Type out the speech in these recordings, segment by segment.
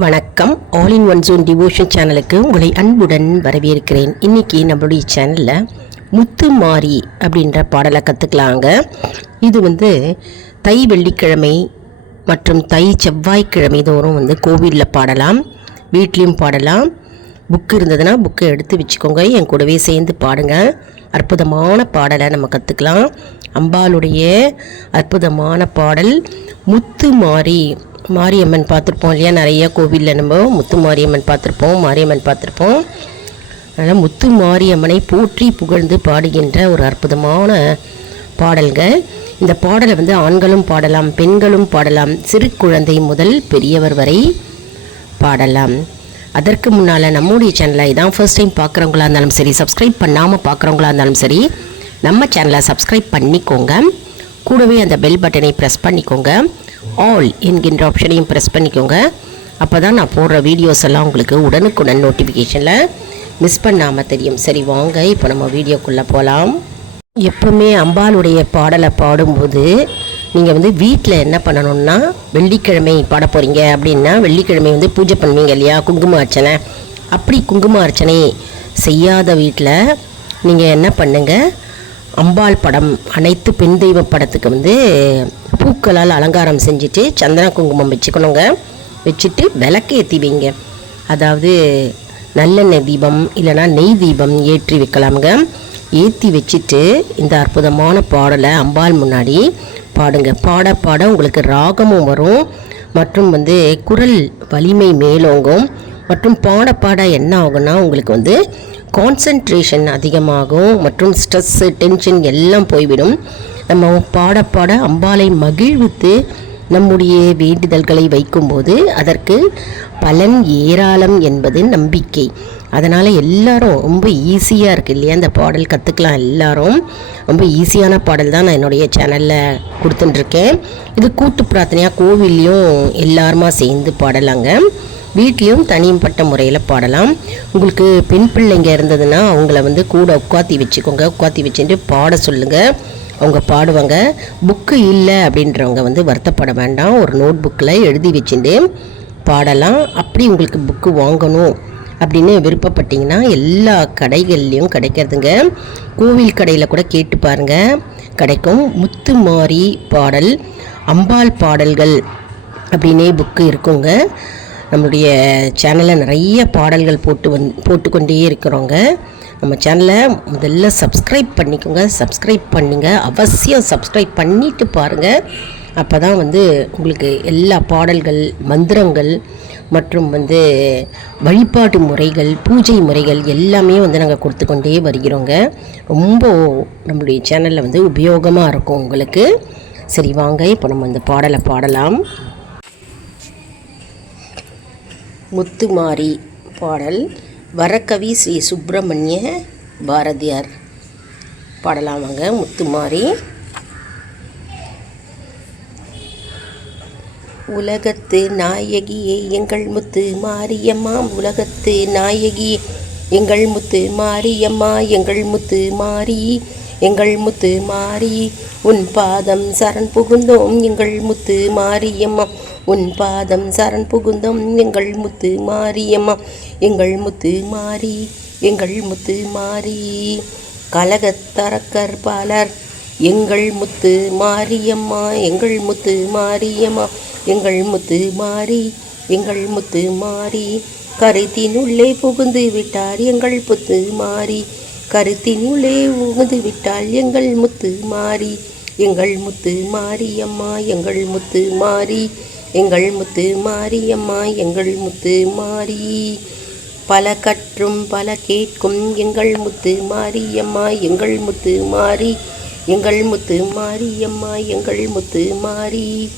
வணக்கம். All in one zone devotion சேனலுக்கு உங்களை அன்புடன் வரவேற்கிறேன். இன்னைக்கு நம்மளுடைய சேனலில் முத்து மாரி அப்படின்ற பாடலை கற்றுக்கலாங்க இது வந்து தை வெள்ளிக்கிழமை மற்றும் தை செவ்வாய்க்கிழமை தோறும் வந்து கோவிலில் பாடலாம். வீட்லேயும் பாடலாம். புக்கு இருந்ததுன்னா புக்கை எடுத்து வச்சுக்கோங்க. என் கூடவே சேர்ந்து பாடுங்க. அற்புதமான பாடலை நம்ம கற்றுக்கலாம் அம்பாளுடைய அற்புதமான பாடல் முத்து மாரி மாரியம்மன் பார்த்துருப்போம் இல்லையா? நிறைய கோவிலில் நம்ம முத்து மாரியம்மன் பார்த்துருப்போம் மாரியம்மன் பார்த்துருப்போம். அதனால் முத்து மாரியம்மனை போற்றி புகழ்ந்து பாடுகின்ற ஒரு அற்புதமான பாடல்கள். இந்த பாடலை வந்து ஆண்களும் பாடலாம் பெண்களும் பாடலாம். சிறு குழந்தை முதல் பெரியவர் வரை பாடலாம். அதற்கு முன்னால் நம்முடைய சேனலை இதான் ஃபர்ஸ்ட் டைம் பார்க்குறவங்களா இருந்தாலும் சரி சப்ஸ்கிரைப் பண்ணாமல் பார்க்குறவங்களா இருந்தாலும் சரி நம்ம சேனலை சப்ஸ்கிரைப் பண்ணிக்கோங்க. கூடவே அந்த பெல் பட்டனை ப்ரெஸ் பண்ணிக்கோங்க. ஆல் என்கின்ற ஆப்ஷனையும் ப்ரெஸ் பண்ணிக்கோங்க. அப்போ தான் நான் போடுற வீடியோஸ் எல்லாம் உங்களுக்கு உடனுக்குடன் நோட்டிஃபிகேஷனில் மிஸ் பண்ணாமல் தெரியும். சரி வாங்க இப்போ நம்ம வீடியோக்குள்ளே போகலாம் எப்பவுமே அம்பாளுடைய பாடலை பாடும்போது நீங்கள் வந்து வீட்டில் என்ன பண்ணணும்னா வெள்ளிக்கிழமை பாட போகிறீங்க அப்படின்னா வெள்ளிக்கிழமை வந்து பூஜை பண்ணுவீங்க இல்லையா? குங்கும அர்ச்சனை. அப்படி குங்கும அர்ச்சனை செய்யாத வீட்டில் நீங்கள் என்ன பண்ணுங்கள் அம்பாள் படம் அனைத்து பெண் தெய்வ படத்துக்கு வந்து பூக்களால் அலங்காரம் செஞ்சுட்டு சந்தன குங்குமம் வச்சுக்கணுங்க. வச்சுட்டு விளக்கு ஏற்றி வைங்க. அதாவது நல்லெண்ணெய் தீபம் இல்லைன்னா நெய் தீபம் ஏற்றி வைக்கலாமுங்க. ஏற்றி வச்சுட்டு இந்த அற்புதமான பாடலை அம்பாள் முன்னாடி பாடுங்க. பாட பாட உங்களுக்கு ராகமும் வரும். மற்றும் வந்து குரல் வலிமை மேலோங்கும். மற்றும் பாட பாட என்ன ஆகும்னா உங்களுக்கு வந்து கான்சன்ட்ரேஷன் அதிகமாகும். மற்றும் ஸ்ட்ரெஸ்ஸு டென்ஷன் எல்லாம் போய்விடும். நம்ம பாட பாட அம்பாளை மகிழ்வித்து நம்முடைய வேண்டுதல்களை வைக்கும்போது அதற்கு பலன் ஏராளம் என்பது நம்பிக்கை. அதனால் எல்லாரும் ரொம்ப ஈஸியாக இருக்குது இல்லையா? அந்த பாடல் கற்றுக்கலாம் எல்லாரும். ரொம்ப ஈஸியான பாடல் தான் நான் என்னுடைய சேனலில் கொடுத்துட்டுருக்கேன். இது கூட்டு பிரார்த்தனையாக கோவில்லையும் எல்லாருமா சேர்ந்து பாடலாங்க. வீட்லேயும் தனிப்பட்ட முறையில் பாடலாம். உங்களுக்கு பெண் பிள்ளைங்க இருந்ததுன்னா அவங்கள வந்து கூட உட்காத்தி வச்சுக்கோங்க. உட்காத்தி வச்சுட்டு பாட சொல்லுங்கள் அவங்க பாடுவாங்க புக்கு இல்லை அப்படின்றவங்க வந்து வருத்தப்பட வேண்டாம். ஒரு நோட் புக்கில் எழுதி வச்சுட்டு பாடலாம். அப்படி உங்களுக்கு புக்கு வாங்கணும் அப்படின்னு விருப்பப்பட்டீங்கன்னா எல்லா கடைகள்லேயும் கிடைக்கிறதுங்க. கோவில் கடையில் கூட கேட்டு பாருங்க. கிடைக்கும். முத்துமாரி பாடல் அம்பாள் பாடல்கள் அப்படின்னே புக்கு இருக்குங்க. நம்மளுடைய சேனலில் நிறைய பாடல்கள் போட்டு வந் போட்டுக்கொண்டே இருக்கிறோங்க நம்ம சேனலை முதல்ல சப்ஸ்கிரைப் பண்ணிக்கோங்க. சப்ஸ்கிரைப் பண்ணுங்கள் அவசியம் சப்ஸ்கிரைப் பண்ணிட்டு பாருங்கள் அப்போ தான் வந்து உங்களுக்கு எல்லா பாடல்கள் மந்திரங்கள் மற்றும் வந்து வழிபாட்டு முறைகள் பூஜை முறைகள் எல்லாமே வந்து நாங்கள் கொடுத்து கொண்டே வருகிறோங்க. ரொம்ப நம்மளுடைய சேனலில் வந்து உபயோகமாக இருக்கும் உங்களுக்கு. சரி வாங்க. இப்போ நம்ம இந்த பாடலை பாடலாம். முத்துமாரி பாடல். வரக்கவி ஸ்ரீ சுப்பிரமணிய பாரதியார். பாடலாம் வாங்க முத்துமாரி. உலகத்து நாயகியே எங்கள் முத்து மாரியம்மா. உலகத்து நாயகி எங்கள் முத்து மாரியம்மா. எங்கள் முத்து மாரி எங்கள் முத்து மாறி உன் பாதம் சரண் புகுந்தோம் எங்கள் முத்து மாரியம்மா உன் பாதம் சரண் புகுந்தோம் எங்கள் முத்து மாரியம்மா எங்கள் முத்து மாறி எங்கள் முத்து மாறி கலகத்தரக்கர் பலர் எங்கள் முத்து மாரியம்மா எங்கள் முத்து மாரியம்மா எங்கள் முத்து மாறி எங்கள் முத்து மாரி கருத்தினுள்ளே புகுந்து விட்டார் எங்கள் புத்து மாறி கருத்தினுள்ளே புகுந்து விட்டால் எங்கள் முத்து மாறி. எங்கள் முத்து மாரியம்மா எங்கள் முத்து மாறி. எங்கள் முத்து மாரியம்மா எங்கள் முத்து மாறி. பல கற்றும் பல கேட்கும் எங்கள் முத்து மாரியம்மா எங்கள் முத்து மாறி. எங்கள் முத்து மாரியம்மா எங்கள் முத்து மாறி.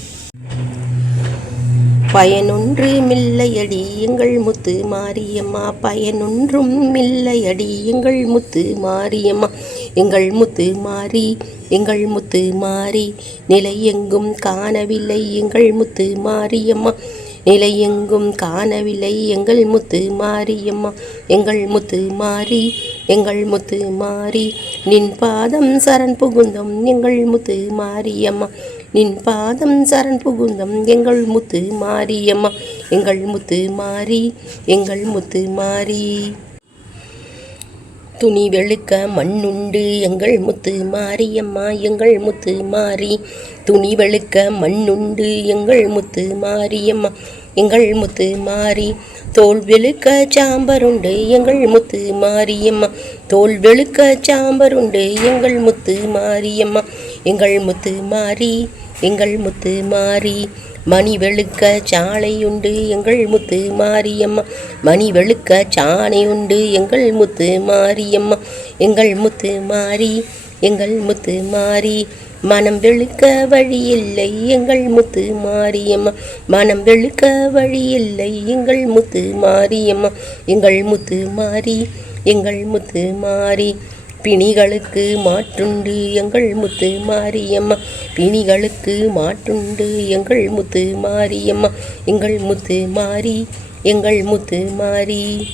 பயனொன்றுமில்லையடி எங்கள் முத்து மாரியம்மா. பயனொன்றும் மில்லையடி எங்கள் முத்து மாரியம்மா. எங்கள் முத்து மாறி எங்கள் முத்து மாறி. நிலை எங்கும் காணவில்லை எங்கள் முத்து மாரியம்மா. நிலை எங்கும் காணவில்லை எங்கள் முத்து மாரியம்மா. எங்கள் முத்து மாறி எங்கள் முத்து மாறி. நின் பாதம் சரண் புகுந்தோம் எங்கள் முத்து மாரியம்மா. நின் பாதம் சரண் புகுந்தம் எங்கள் முத்து மாரியம்மா எங்கள் முத்து மாறி எங்கள் முத்து மாறி துணி வெளுக்க மண்ணுண்டு எங்கள் முத்து மாரியம்மா எங்கள் முத்து மாறி துணி வெளுக்க மண்ணுண்டு எங்கள் முத்து மாரியம்மா எங்கள் முத்து மாறி தோல் வெளுக்க சாம்பருண்டு எங்கள் முத்து மாரியம்மா தோல் வெளுக்க சாம்பருண்டு எங்கள் முத்து மாரியம்மா எங்கள் முத்து மாறி எங்கள் முத்து மாறி. மணி வெளுக்க சாலை உண்டு எங்கள் முத்து மாரியம்மா. மணி வெளுக்க சாணை உண்டு எங்கள் முத்து மாரியம்மா. எங்கள் முத்து மாறி எங்கள் முத்து மாறி. மனம் வெளுக்க வழி இல்லை எங்கள் முத்து மாரியம்மா. மனம் வெளுக்க வழி இல்லை எங்கள் முத்து மாரியம்மா. எங்கள் முத்து மாறி எங்கள் முத்து மாறி. பிணிகளுக்கு மாற்றுண்டு எங்கள் முத்து மாரியம்மா. பிணிகளுக்கு மாற்றுண்டு எங்கள் முத்து மாரியம்மா. எங்கள் முத்து மாறி எங்கள் முத்து மாறி.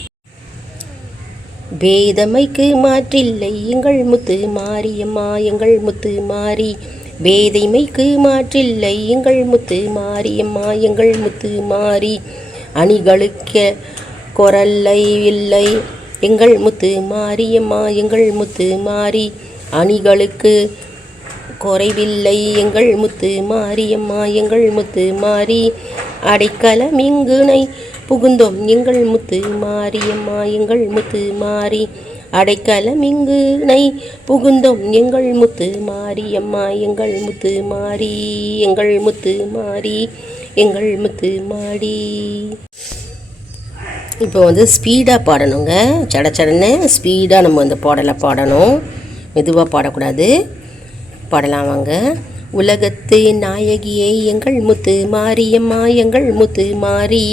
வேதமைக்கு மாற்றில்லை எங்கள் முத்து மாரியம்மா. எங்கள் முத்து மாறி. வேதைமைக்கு மாற்றில்லை எங்கள் முத்து மாரியம்மா. எங்கள் முத்து மாறி. அணிகளுக்க குரல்லை இல்லை. எங்கள் முத்து மாரியம்மா எங்கள் முத்து மாறி அணிகளுக்கு குறைவில்லை எங்கள் முத்து மாரியம்மா எங்கள் முத்து மாறி அடைக்கலம் இங்குனை புகுந்தோம் எங்கள் முத்து மாரியம்மா எங்கள் முத்து மாறி அடைக்கலம் இங்குனை புகுந்தோம் எங்கள் முத்து மாரியம்மா எங்கள் முத்து மாறி எங்கள் முத்து மாறி எங்கள் முத்து மாடி இப்போ வந்து ஸ்பீடாக பாடணுங்க. சட சடன்னு ஸ்பீடாக நம்ம வந்து பாடலை பாடணும். மெதுவாக பாடக்கூடாது. பாடலாம் வாங்க. உலகத்து நாயகியே எங்கள் முத்து மாரியம்மா எங்கள் முத்து மாரி.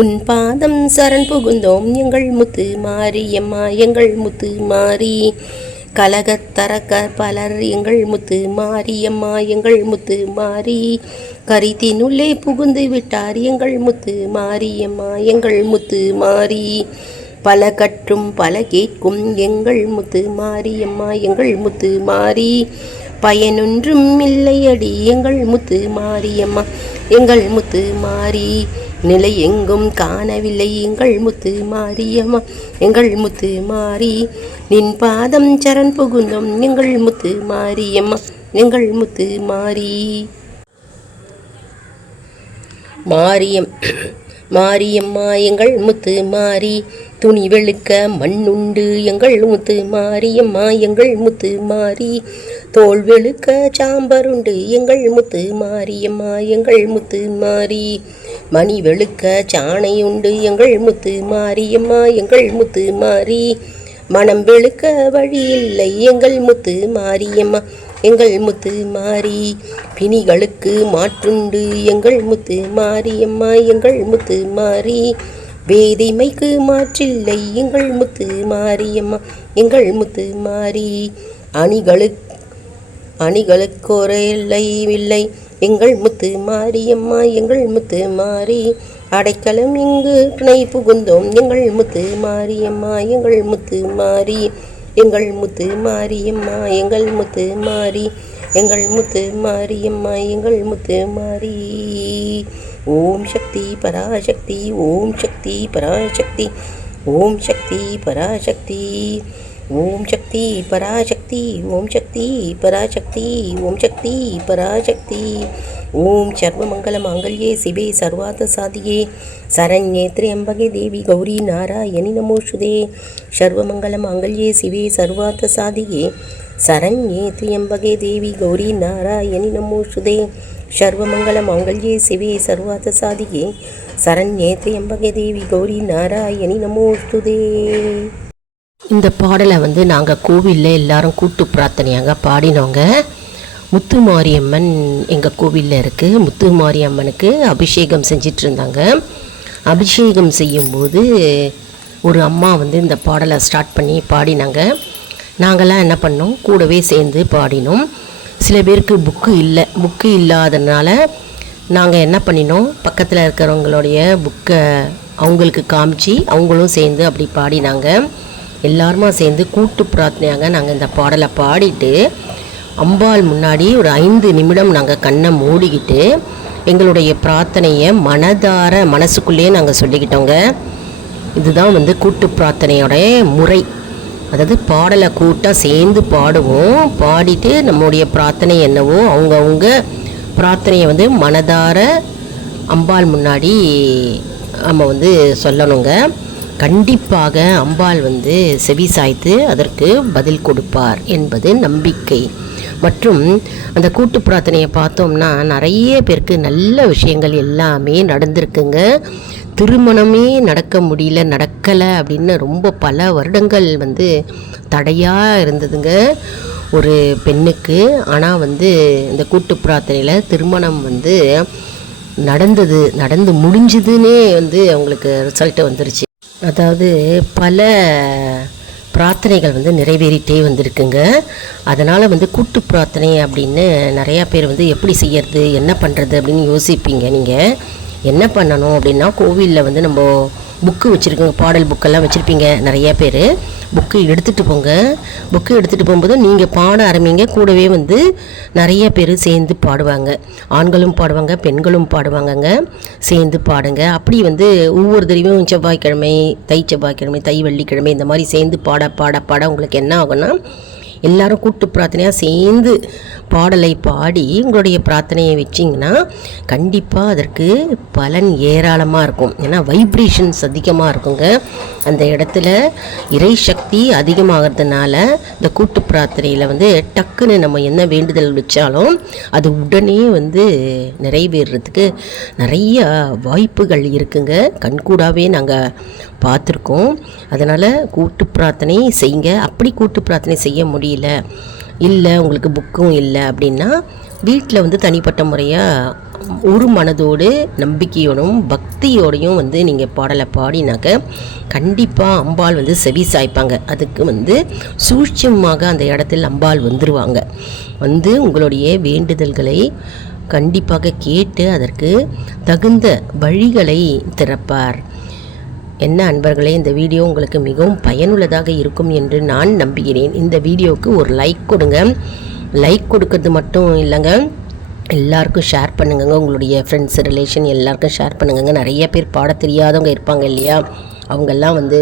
உன் பாதம் சரண் புகுந்தோம் எங்கள் முத்து மாரியம்மா எங்கள் முத்து மாரி. கலகத்தரக்க பலர் எங்கள் முத்து மாரியம்மா எங்கள் முத்து மாரி கரித்தினுள்ளே புகுந்து விட்டார் எங்கள் முத்து மாரியம்மா எங்கள் முத்து மாரி பல கற்றும் பல கேட்கும் எங்கள் முத்து மாரியம்மா எங்கள் முத்து மாறி. பயனொன்றும் இல்லையடி எங்கள் முத்து மாரியம்மா எங்கள் முத்து மாறி. நிலை எங்கும் காணவில்லை. எங்கள் முத்து மாரியம்மா எங்கள் முத்து மாறி நின் பாதம் சரண் புகுந்தோம் எங்கள் முத்து மாரியம்மா எங்கள் முத்து மாறி. மாரியம் மாரியம்மா எங்கள் முத்து மாறி துணி வெளுக்க மண்ணுண்டு எங்கள் முத்து மாரியம்மா எங்கள் முத்து மாறி தோல் வெளுக்க சாம்பருண்டு எங்கள் முத்து மாரியம்மா எங்கள் முத்து மாறி. மணி வெளுக்க சாணை உண்டு எங்கள் முத்து மாரியம்மா எங்கள் முத்து மாறி. மனம் வெளுக்க வழி இல்லை எங்கள் முத்து மாரியம்மா எங்கள் முத்து மாறி. பிணிகளுக்கு மாற்றுண்டு எங்கள் முத்து மாரியம்மா எங்கள் முத்து மாறி. வேதிமைக்கு மாற்றில்லை எங்கள் முத்து மாரியம்மா எங்கள் முத்து மாரி அணிகளுக்கு அணிகளுக்கொரையில்லை இல்லை எங்கள் முத்து மாரியம்மா எங்கள் முத்து மாரி அடைக்கலம் இங்கு துணை புகுந்தோம். எங்கள் முத்து மாரியம்மா எங்கள் முத்து மாரி எங்கள் முத்து மாரியம்மா எங்கள் முத்து மாரி எங்கள் முத்து மாரியம்மா எங்கள் முத்து மாரி ஓம் சக்தி பராசக்தி ஓம் சக்தி பராசக்தி. ஓம் சக்தி பராசக்தி. ஓம் சக்தி சக்தி பராசக்தி ஓம் சக்தி பராசக்தி ஓம் சக்தி பராசக்தி. ஓம் சர்வமங்கல மாங்கல்யே சிவே சர்வாத சாதியே. சரண்யே திரியம்பகே தேவி கௌரி நாராயணி நமோஷுதே. சர்வமங்கல மாங்கல்யே சிவே சர்வாத சாதியே. சரண்யே திரியம்பகே தேவி கௌரி நாராயணி நமோஷுதே. சர்வமங்கல மாங்கல்யே சிவே சர்வாத சாதியே. சரண்யே திரியம்பகே தேவி கௌரி நாராயணி நமோஷுதே. இந்த பாடலை வந்து நாங்கள் கோவிலில் எல்லாரும் கூட்டு பிரார்த்தனையாங்க பாடினோங்க. முத்து மாரியம்மன் எங்கள் கோவிலில் இருக்குது முத்து மாரியம்மனுக்கு அபிஷேகம் செஞ்சிட்டு இருந்தாங்க அபிஷேகம் செய்யும்போது ஒரு அம்மா வந்து இந்த பாடலை ஸ்டார்ட் பண்ணி பாடினாங்க. நாங்கள்லாம் என்ன பண்ணோம்? கூடவே சேர்ந்து பாடினோம். சில பேருக்கு புக்கு இல்லை. புக்கு இல்லாதனால நாங்கள் என்ன பண்ணினோம்? பக்கத்தில் இருக்கிறவங்களுடைய புக்கை அவங்களுக்கு காமிச்சு அவங்களும் சேர்ந்து அப்படி பாடினாங்க. எல்லாருமா சேர்ந்து கூட்டு பிரார்த்தனையாங்க நாங்கள் இந்த பாடலை பாடிட்டு அம்பாள் முன்னாடி ஒரு ஐந்து நிமிடம் நாங்கள் கண்ணை மூடிக்கிட்டு எங்களுடைய பிரார்த்தனையை மனதார மனசுக்குள்ளேயே நாங்கள் சொல்லிக்கிட்டோங்க. இதுதான் வந்து கூட்டு பிரார்த்தனையோட முறை. அதாவது பாடலை கூட்டாக சேர்ந்து பாடுவோம். பாடிட்டு நம்முடைய பிரார்த்தனை என்னவோ அவங்கவுங்க பிரார்த்தனையை வந்து மனதார அம்பாள் முன்னாடி நம்ம வந்து சொல்லணுங்க. கண்டிப்பாக அம்பாள் வந்து செவி சாய்த்து அதற்கு பதில் கொடுப்பார் என்பது நம்பிக்கை. மற்றும் அந்த கூட்டு பிரார்த்தனையை பார்த்தோம்னா நிறைய பேருக்கு நல்ல விஷயங்கள் எல்லாமே நடந்திருக்குங்க. திருமணமே நடக்க முடியல நடக்கலை அப்படின்னு ரொம்ப பல வருடங்கள் வந்து தடையாக இருந்ததுங்க. ஒரு பெண்ணுக்கு ஆனால் வந்து இந்த கூட்டு பிரார்த்தனையில் திருமணம் வந்து நடந்தது நடந்து முடிஞ்சதுன்னே வந்து அவங்களுக்கு ரிசல்ட்டு வந்துருச்சு. அதாவது பல பிரார்த்தனைகள் வந்து நிறைவேறிட்டே வந்திருக்குங்க. அதனால் வந்து கூட்டு பிரார்த்தனை அப்படின்னு நிறையா பேர் வந்து எப்படி செய்யறது என்ன பண்ணுறது அப்படின்னு யோசிப்பீங்க நீங்கள் என்ன பண்ணணும் அப்படின்னா கோவிலில் வந்து நம்ம புக்கு வச்சுருக்கோங்க பாடல் புக்கெல்லாம் வச்சுருப்பீங்க நிறையா பேர். புக்கு எடுத்துகிட்டு போங்க. புக்கு எடுத்துகிட்டு போகும்போது நீங்கள் பாட ஆரம்பிங்க. கூடவே வந்து நிறைய பேர் சேர்ந்து பாடுவாங்க. ஆண்களும் பாடுவாங்க பெண்களும் பாடுவாங்கங்க. சேர்ந்து பாடுங்க. அப்படி வந்து ஒவ்வொரு தடவையும் செவ்வாய்க்கிழமை தை செவ்வாய்க்கிழமை தை வெள்ளிக்கிழமை இந்த மாதிரி சேர்ந்து பாட பாட பாட உங்களுக்கு என்ன ஆகும்னா எல்லாரும் கூட்டு பிரார்த்தனையாக சேர்ந்து பாடலை பாடி உங்களுடைய பிரார்த்தனையை வச்சிங்கன்னா கண்டிப்பாக அதற்கு பலன் ஏராளமாக இருக்கும். ஏன்னா வைப்ரேஷன்ஸ் அதிகமாக இருக்குங்க. அந்த இடத்துல இறை சக்தி அதிகமாகிறதுனால இந்த கூட்டு பிரார்த்தனையில் வந்து டக்குன்னு நம்ம என்ன வேண்டுதல் வச்சாலும் அது உடனே வந்து நிறைவேறுறதுக்கு நிறைய வாய்ப்புகள் இருக்குங்க. கண்கூடாவே நாங்கள் பார்த்துருக்கோம். அதனால் கூட்டு பிரார்த்தனை செய்யுங்க. அப்படி கூட்டு பிரார்த்தனை செய்ய முடியல. இல்லை உங்களுக்கு புக்கும் இல்லை அப்படின்னா வீட்டில் வந்து தனிப்பட்ட முறையாக ஒரு மனதோடு நம்பிக்கையோடும் பக்தியோடையும் வந்து நீங்கள் பாடலை பாடினாக்க கண்டிப்பாக அம்பாள் வந்து செவி சாய்ப்பாங்க. அதுக்கு வந்து சூட்சமாக அந்த இடத்தில் அம்பாள் வந்துடுவாங்க வந்து உங்களுடைய வேண்டுதல்களை கண்டிப்பாக கேட்டு அதற்கு தகுந்த வழிகளை திறப்பார். என்ன அன்பர்களே இந்த வீடியோ உங்களுக்கு மிகவும் பயனுள்ளதாக இருக்கும் என்று நான் நம்புகிறேன். இந்த வீடியோவுக்கு ஒரு லைக் கொடுங்க. லைக் கொடுக்கறது மட்டும் இல்லைங்க. எல்லாருக்கும் ஷேர் பண்ணுங்கங்க. உங்களுடைய ஃப்ரெண்ட்ஸ் ரிலேஷன் எல்லாருக்கும் ஷேர் பண்ணுங்கங்க. நிறைய பேர் பாட தெரியாதவங்க இருப்பாங்க இல்லையா? அவங்கெல்லாம் வந்து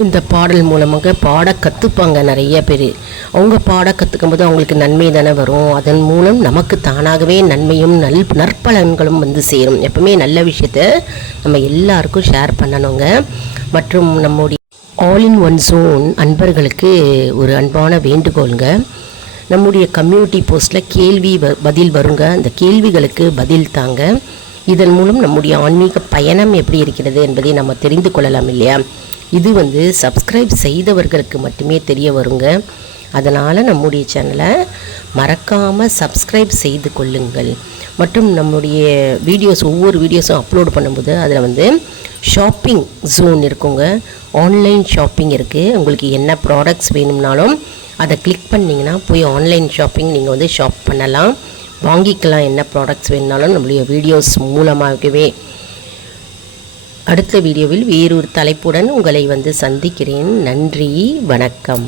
இந்த பாடல் மூலமாக பாட கற்றுப்பாங்க நிறைய பேர். அவங்க பாட கற்றுக்கும் போது அவங்களுக்கு நன்மை தானே வரும். அதன் மூலம் நமக்கு தானாகவே நன்மையும் நல் நற்பலன்களும் வந்து சேரும். எப்பவுமே நல்ல விஷயத்த நம்ம எல்லாருக்கும் ஷேர் பண்ணணுங்க. மற்றும் நம்முடைய ஆல் இன் ஒன் ஜோன் அன்பர்களுக்கு ஒரு அன்பான வேண்டுகோளுங்க. நம்முடைய கம்யூனிட்டி போஸ்ட்டில் கேள்வி வ பதில் வருங்க. அந்த கேள்விகளுக்கு பதில் தாங்க. இதன் மூலம் நம்முடைய ஆன்மீக பயணம் எப்படி இருக்கிறது என்பதை நம்ம தெரிந்து கொள்ளலாம் இல்லையா? இது வந்து சப்ஸ்கிரைப் செய்தவர்களுக்கு மட்டுமே தெரிய வருங்க. அதனால் நம்முடைய சேனலை மறக்காமல் சப்ஸ்கிரைப் செய்து கொள்ளுங்கள். மற்றும் நம்முடைய வீடியோஸ் ஒவ்வொரு வீடியோஸும் அப்லோட் பண்ணும்போது அதில் வந்து ஷாப்பிங் ஜோன் இருக்குங்க. ஆன்லைன் ஷாப்பிங் இருக்குது உங்களுக்கு என்ன ப்ராடக்ட்ஸ் வேணும்னாலும் அதை கிளிக் பண்ணிங்கன்னா போய் ஆன்லைன் ஷாப்பிங் நீங்கள் வந்து ஷாப் பண்ணலாம். வாங்கிக்கலாம். என்ன ப்ராடக்ட்ஸ் வேணுனாலும் நம்மளுடைய வீடியோஸ் மூலமாகவே அடுத்த வீடியோவில் வேறொரு தலைப்புடன் உங்களை வந்து சந்திக்கிறேன். நன்றி வணக்கம்.